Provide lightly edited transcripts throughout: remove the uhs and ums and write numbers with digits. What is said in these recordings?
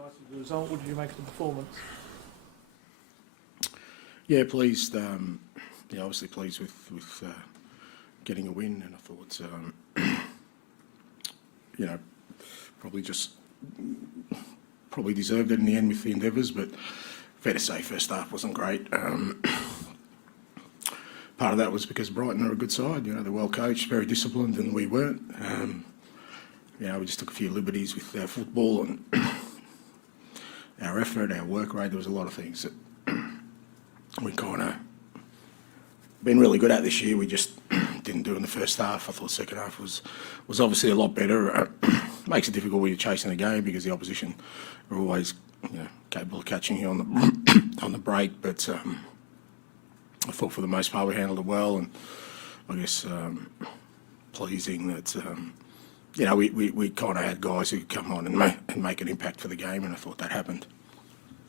delighted with the result. What did you make of the performance? Yeah, pleased. Obviously pleased with getting a win, and I thought, probably deserved it in the end with the endeavours, but fair to say first half wasn't great. Part of that was because Brighton are a good side. They're well coached, very disciplined, and we weren't. We just took a few liberties with our football and our effort, our work rate. There was a lot of things that we kind of been really good at this year. We just didn't do in the first half. I thought the second half was obviously a lot better. Makes it difficult when you're chasing the game because the opposition are always capable of catching you on the on the break. But I thought for the most part we handled it well, and I guess pleasing that we kind of had guys who could come on and make an impact for the game, and I thought that happened.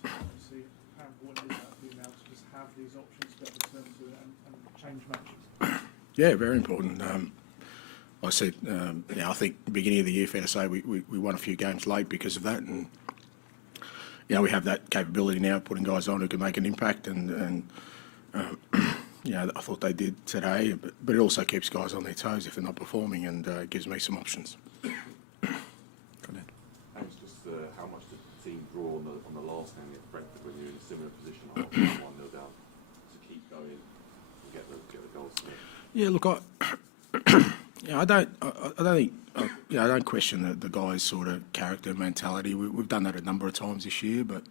Obviously, how important is that for you now to just have these options to be able to turn to and change matches? Yeah, very important. I said, I think beginning of the year, fair to say, we won a few games late because of that, and we have that capability now, putting guys on who can make an impact, and I thought they did today, but it also keeps guys on their toes if they're not performing, and gives me some options. Go ahead. And just how much did the team draw on the last game at Brentford when you're in a similar position, 1-0 down, to keep going and get the goals? Yeah, look, I don't question the guys' sort of character and mentality. We've done that a number of times this year, but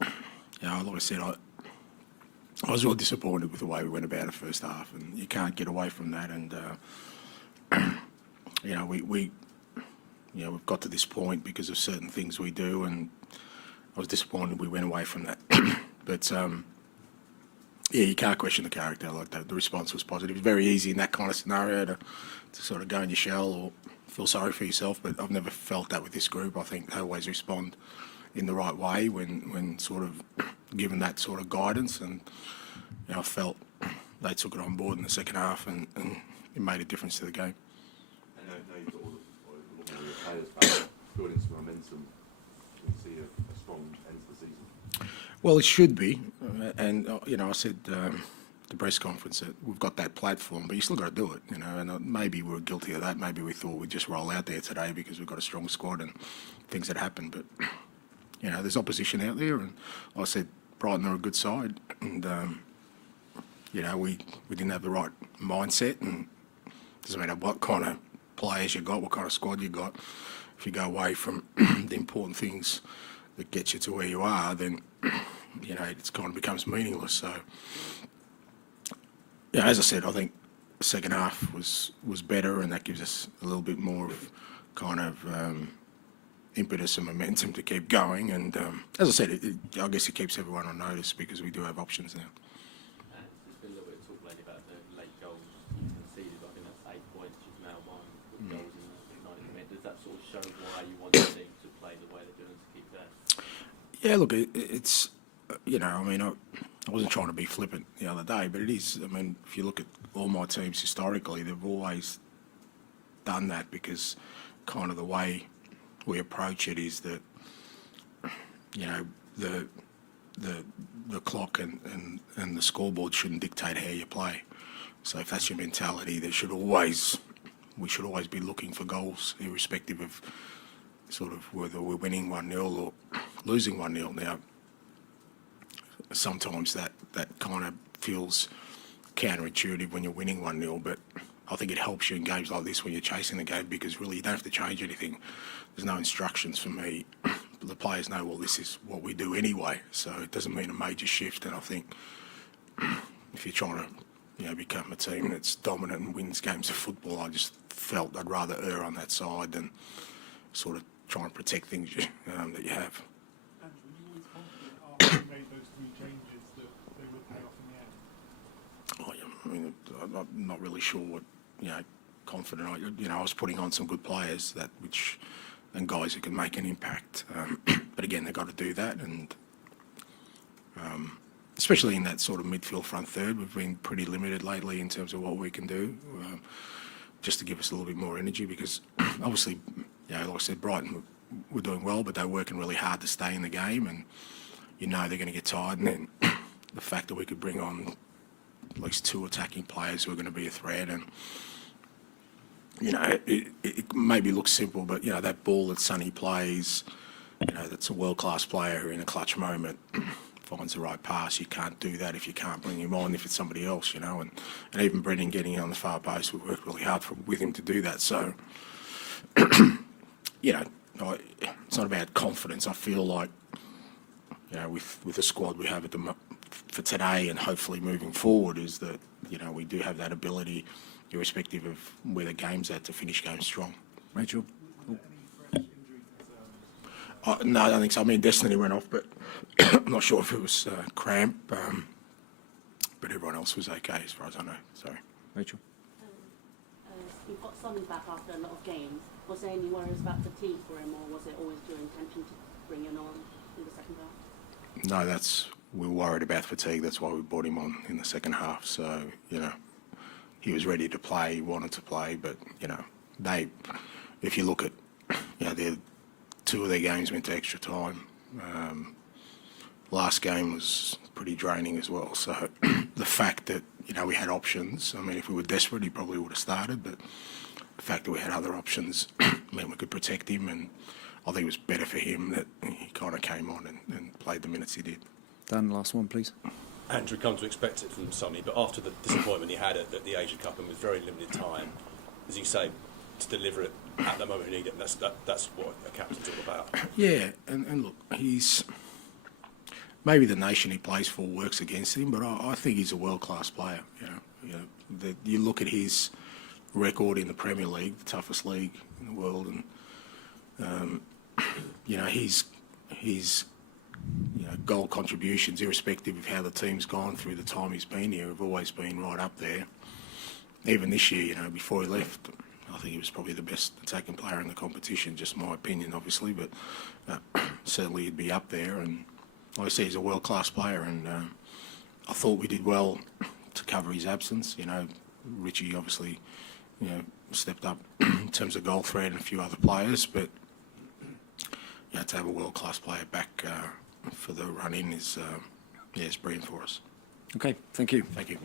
like I said, I was really disappointed with the way we went about the first half, and you can't get away from that. And we've got to this point because of certain things we do, and I was disappointed we went away from that. But you can't question the character like that. The response was positive. It's very easy in that kind of scenario to sort of go in your shell or feel sorry for yourself, but I've never felt that with this group. I think they always respond in the right way when sort of given that sort of guidance, and I felt they took it on board in the second half, and it made a difference to the game. And now you've got all your players back, building some momentum. You can see a strong end to the season. Well, it should be, and I said the press conference that we've got that platform, but you still got to do it, and maybe we're guilty of that. Maybe we thought we'd just roll out there today because we've got a strong squad and things that happen, but there's opposition out there, and like I said, Brighton are a good side, and we didn't have the right mindset, and it doesn't matter what kind of players you got, what kind of squad you got. If you go away from the important things that get you to where you are, then it kind of becomes meaningless. So, as I said, I think the second half was better, and that gives us a little bit more of kind of impetus and momentum to keep going. And as I said, I guess it keeps everyone on notice because we do have options now. There's been a little bit of talk lately about the late goals you conceded. I think that's 8 points. You've now won with goals in the 90 minutes. Does that sort of show why you want the team to play the way they're doing to keep that? Yeah, look, it's I wasn't trying to be flippant the other day, but it is. If you look at all my teams historically, they've always done that because kind of the way we approach it is that the clock and the scoreboard shouldn't dictate how you play. So if that's your mentality, we should always be looking for goals, irrespective of sort of whether we're winning 1-0 or losing 1-0. Now, sometimes that kind of feels counterintuitive when you're winning 1-0, but I think it helps you in games like this when you're chasing the game, because really you don't have to change anything. There's no instructions for me. The players know, well, this is what we do anyway, so it doesn't mean a major shift. And I think if you're trying to become a team that's dominant and wins games of football, I just felt I'd rather err on that side than sort of try and protect things that you have. And were you always confident after you made those 3 changes that they would pay off in the end? I'm not really sure what confident. I was putting on some good players and guys who can make an impact. But again, they've got to do that, and especially in that sort of midfield front third, we've been pretty limited lately in terms of what we can do, just to give us a little bit more energy, because obviously, like I said, Brighton were doing well, but they're working really hard to stay in the game, and you know they're going to get tired. And then the fact that we could bring on at least 2 attacking players who are going to be a threat, and you know it maybe looks simple, but you know that ball that Sonny plays, you know that's a world-class player who in a clutch moment finds the right pass. You can't do that if you can't bring him on if it's somebody else, you know. And even Brendan getting on the far post, we worked really hard with him to do that. So, you know, it's not about confidence. I feel like, you know, with the squad we have for today and hopefully moving forward, is that, you know, we do have that ability, irrespective of where the game's at, to finish games strong. Rachel? Were there any fresh injury concerns? No, I don't think so. I mean, Destiny went off, but I'm not sure if it was cramp, but everyone else was okay as far as I know. Sorry. Rachel? You've got Sonny back after a lot of games. Was there any worries about fatigue for him, or was it always your intention to bring him on in the second half? No, we were worried about fatigue. That's why we brought him on in the second half. So, you know, he was ready to play, he wanted to play, but, you know, if you look at, you know, 2 of their games went to extra time. Last game was pretty draining as well. So the fact that, you know, we had options, I mean, if we were desperate, he probably would have started, but the fact that we had other options meant we could protect him, and I think it was better for him that he kind of came on and played the minutes he did. Dan, last one, please. Andrew, come to expect it from Sonny, but after the disappointment he had at the Asia Cup and with very limited time, as you say, to deliver it at the moment you need it, and that's what a captain's all about. Yeah, and look, maybe the nation he plays for works against him, but I think he's a world-class player. You look at his record in the Premier League, the toughest league in the world, and you know his goal contributions, irrespective of how the team's gone through the time he's been here, have always been right up there. Even this year, you know, before he left, I think he was probably the best attacking player in the competition. Just my opinion, obviously, but certainly he'd be up there. And like I say, he's a world-class player, and I thought we did well to cover his absence. You know, Richie obviously, you know, stepped up in terms of goal threat and a few other players, but you know, to have a world-class player back for the run-in is brilliant for us. Okay, thank you. Thank you.